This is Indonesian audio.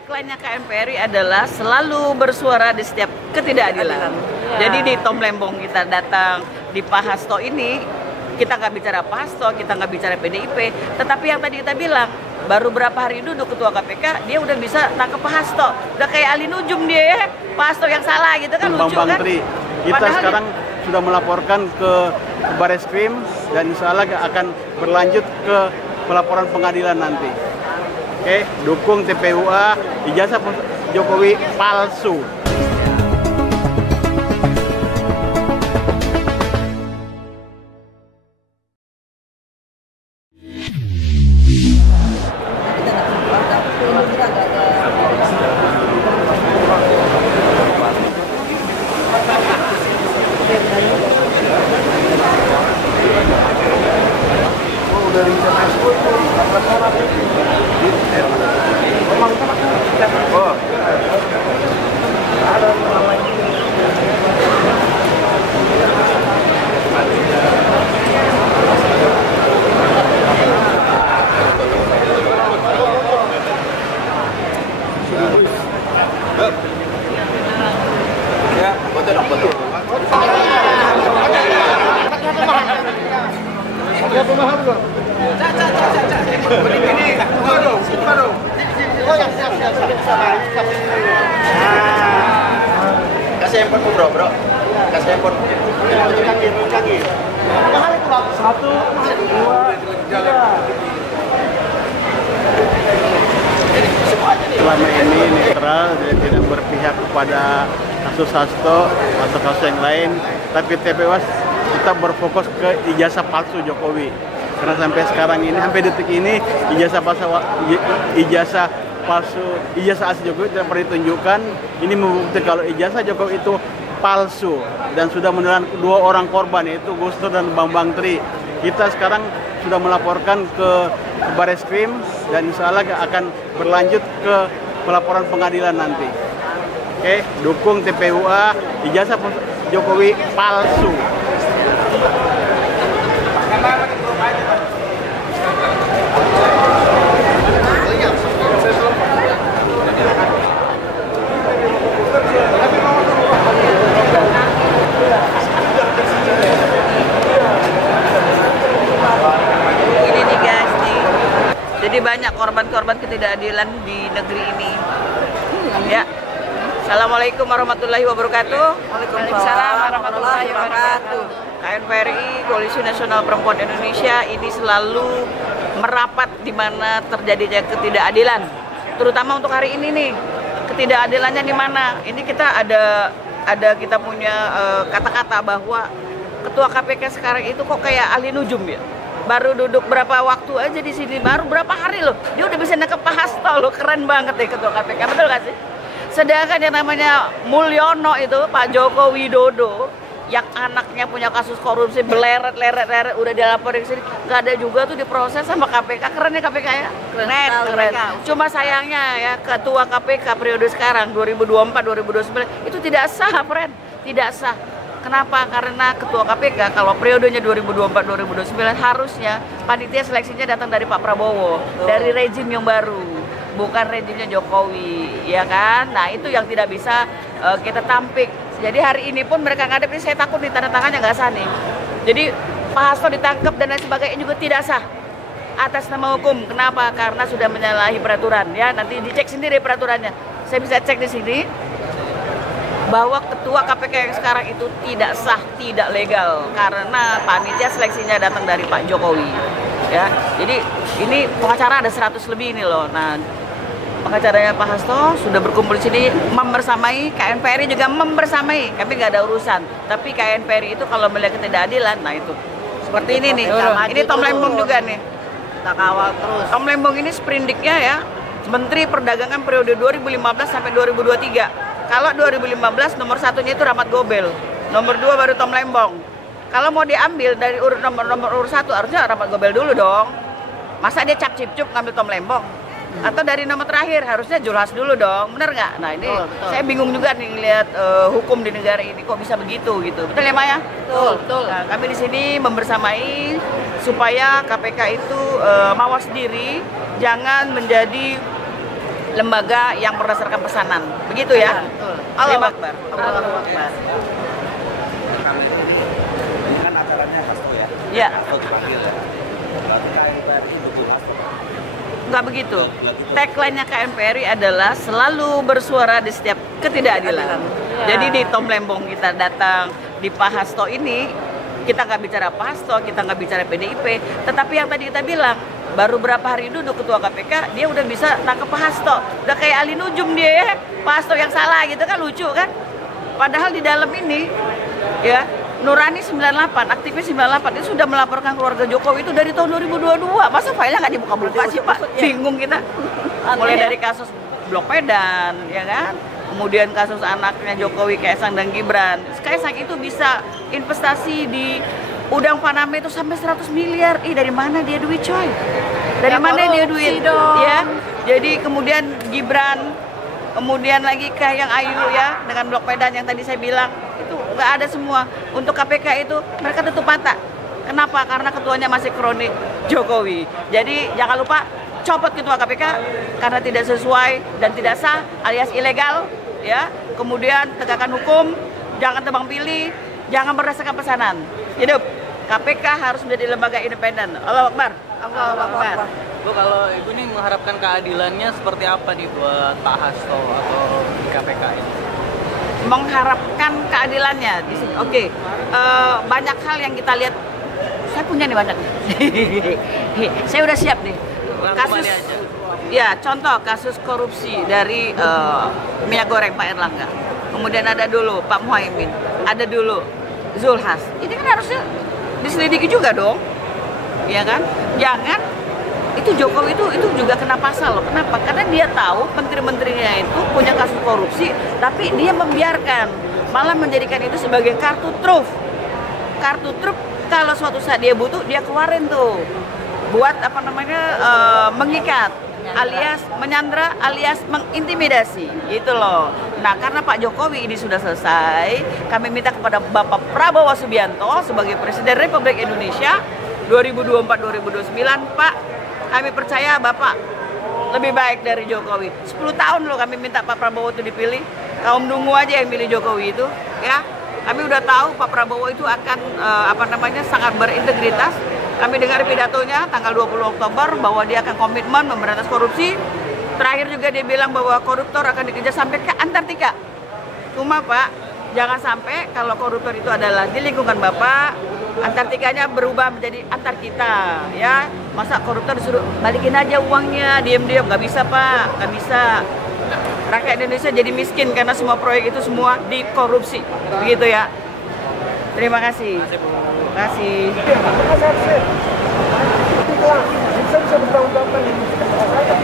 tagline-nya KNPRI adalah selalu bersuara di setiap ketidakadilan. Jadi di Tom Lembong kita datang, di Pak Hasto ini kita nggak bicara Pak Hasto, kita nggak bicara PDIP, tetapi yang tadi kita bilang, baru berapa hari duduk ketua KPK, dia udah bisa tangkap Pak Hasto. Udah kayak Ali Nujum dia ya, Pak Hasto yang salah gitu kan, lucu kan? Kita padahal sekarang sudah melaporkan ke Bareskrim dan insya Allah akan berlanjut ke pelaporan pengadilan nanti. Oke, dukung TPUA, ijazah Jokowi palsu. Kasih handphone bro. Kasih handphone. Satu, dua, tiga. Selama ini netral, dia tidak berpihak kepada kasus Hasto atau kasus yang lain, tapi TPUA tetap berfokus ke ijazah palsu Jokowi. Karena sampai sekarang ini, sampai detik ini, ijazah asli Jokowi tidak pernah ditunjukkan. Ini membuktikan kalau ijazah Jokowi itu palsu dan sudah menelan 2 orang korban, yaitu Gus Dur dan Bambang Tri. Kita sekarang sudah melaporkan ke Bareskrim dan insya Allah akan berlanjut ke pelaporan pengadilan nanti. Oke, dukung TPUA, ijazah Jokowi palsu. Jadi banyak korban-korban ketidakadilan di negeri ini. Ya. Assalamualaikum warahmatullahi wabarakatuh. Waalaikumsalam warahmatullahi wabarakatuh. KNPRI, Koalisi Nasional Perempuan Indonesia ini selalu merapat di mana terjadinya ketidakadilan. Terutama untuk hari ini nih, ketidakadilannya di mana? Ini kita kita punya kata-kata bahwa Ketua KPK sekarang itu kok kayak Ali Nujum ya. Baru duduk berapa waktu aja di sini, baru berapa hari loh, dia udah bisa nangkep Pak Hasto loh, keren banget deh Ketua KPK, betul gak sih? Sedangkan yang namanya Mulyono itu, Pak Joko Widodo, yang anaknya punya kasus korupsi, beleret, udah dilaporin ke sini, nggak ada juga tuh diproses sama KPK, keren ya KPK ya? Keren. Cuma sayangnya ya, Ketua KPK periode sekarang, 2024-2029, itu tidak sah, friend, tidak sah. Kenapa? Karena Ketua KPK kalau periodenya 2024-2029 harusnya panitia seleksinya datang dari Pak Prabowo, dari rejim yang baru, bukan rejimnya Jokowi, ya kan? Nah itu yang tidak bisa kita tampik. Jadi hari ini pun mereka ngadep ini, saya takut nih tanda tangannya nggak sah nih. Jadi Pak Hasto ditangkap dan lain sebagainya juga tidak sah atas nama hukum. Kenapa? Karena sudah menyalahi peraturan. Ya nanti dicek sendiri peraturannya. Saya bisa cek di sini bahwa Ketua KPK yang sekarang itu tidak sah, tidak legal karena panitia seleksinya datang dari Pak Jokowi. Ya, jadi ini pengacara ada 100 lebih ini loh. Nah, pengacaranya Pak Hasto sudah berkumpul di sini membersamai, KNPRI juga membersamai. Kami nggak ada urusan. Tapi KNPRI itu kalau melihat ketidakadilan, nah itu seperti ini nih. Ini Tom Lembong juga nih. Kita kawal terus. Tom Lembong ini sprindiknya ya, Menteri Perdagangan periode 2015 sampai 2023. Kalau 2015 nomor 1-nya itu Rahmat Gobel, nomor 2 baru Tom Lembong. Kalau mau diambil dari nomor urut 1 harusnya Rahmat Gobel dulu dong. Masa dia cap-cip-cup ngambil Tom Lembong? Atau dari nomor terakhir harusnya Julhas dulu dong, bener nggak? Nah ini saya bingung juga nih lihat hukum di negara ini kok bisa begitu gitu. Betul ya Maya? Betul. Nah, kami di sini membersamai supaya KPK itu mawas diri, jangan menjadi lembaga yang berdasarkan pesanan. Begitu ya? Allahu Akbar. Allahu Akbar. Ini kan acaranya Hasto ya? Ya. Hasto dipanggil ya? Berarti KNPRI dukung Hasto? Nggak begitu. Tagline-nya KNPRI adalah selalu bersuara di setiap ketidakadilan. Jadi di Tom Lembong kita datang, di Pak Hasto ini, kita nggak bicara Pak Hasto, kita nggak bicara PDIP, tetapi yang tadi kita bilang, baru berapa hari duduk ketua KPK, dia udah bisa tangkap Pak Hasto. Udah kayak Ali Nujum dia ya, Pak Hasto yang salah gitu kan, lucu kan? Padahal di dalam ini, ya, Nurani 98, aktivis 98 itu sudah melaporkan keluarga Jokowi itu dari tahun 2022. Masa filenya nggak dibuka-buka sih Pak? Bingung kita. Mulai dari kasus Blok Medan, ya kan? Kemudian kasus anaknya Jokowi, Kaisang dan Gibran. Kaisang itu bisa investasi di udang Paname itu sampai 100 miliar. Dari mana dia duit coy? Dari mana dia duit? Ya. Jadi kemudian Gibran, kemudian lagi Kahiyang Ayu ya dengan Blok Medan yang tadi saya bilang itu nggak ada semua. Untuk KPK itu mereka tutup mata. Kenapa? Karena ketuanya masih kronik Jokowi. Jadi jangan lupa copot ketua KPK karena tidak sesuai dan tidak sah alias ilegal ya. Kemudian tegakkan hukum, jangan tebang pilih, jangan berdasarkan pesanan. Hidup. KPK harus menjadi lembaga independen. Allahu Akbar. Allahu Akbar. Bu, kalau Ibu nih mengharapkan keadilannya seperti apa nih buat Pak Hasto atau di KPK ini? Mengharapkan keadilannya. Oke. Banyak hal yang kita lihat. Saya punya nih banyak. Saya udah siap nih. Kasus, ya contoh kasus korupsi dari minyak goreng Pak Erlangga. Kemudian ada dulu Pak Muhaimin, ada dulu Zulhas. Ini kan harusnya diselidiki juga dong, ya kan? Jangan itu Jokowi itu juga kena pasal loh. Kenapa? Karena dia tahu menteri-menterinya itu punya kasus korupsi, tapi dia membiarkan, malah menjadikan itu sebagai kartu truf. Kartu truf kalau suatu saat dia butuh, dia keluarin tuh. Buat apa namanya mengikat alias menyandra alias mengintimidasi gitu loh. Nah karena Pak Jokowi ini sudah selesai, kami minta kepada Bapak Prabowo Subianto sebagai Presiden Republik Indonesia 2024-2029, Pak, kami percaya Bapak lebih baik dari Jokowi. 10 tahun loh kami minta Pak Prabowo itu dipilih, kaum dungu aja yang milih Jokowi itu ya. Kami udah tahu Pak Prabowo itu akan sangat berintegritas. Kami dengar pidatonya tanggal 20 Oktober bahwa dia akan komitmen memberantas korupsi. Terakhir juga dia bilang bahwa koruptor akan dikejar sampai ke Antartika. Cuma Pak, jangan sampai kalau koruptor itu adalah di lingkungan Bapak, Antartikanya berubah menjadi antar kita, ya. Masa koruptor disuruh balikin aja uangnya, diam-diam, nggak bisa Pak, nggak bisa. Rakyat Indonesia jadi miskin karena semua proyek itu semua dikorupsi, begitu ya. Terima kasih. Terima kasih. Bisa bertanggung jawab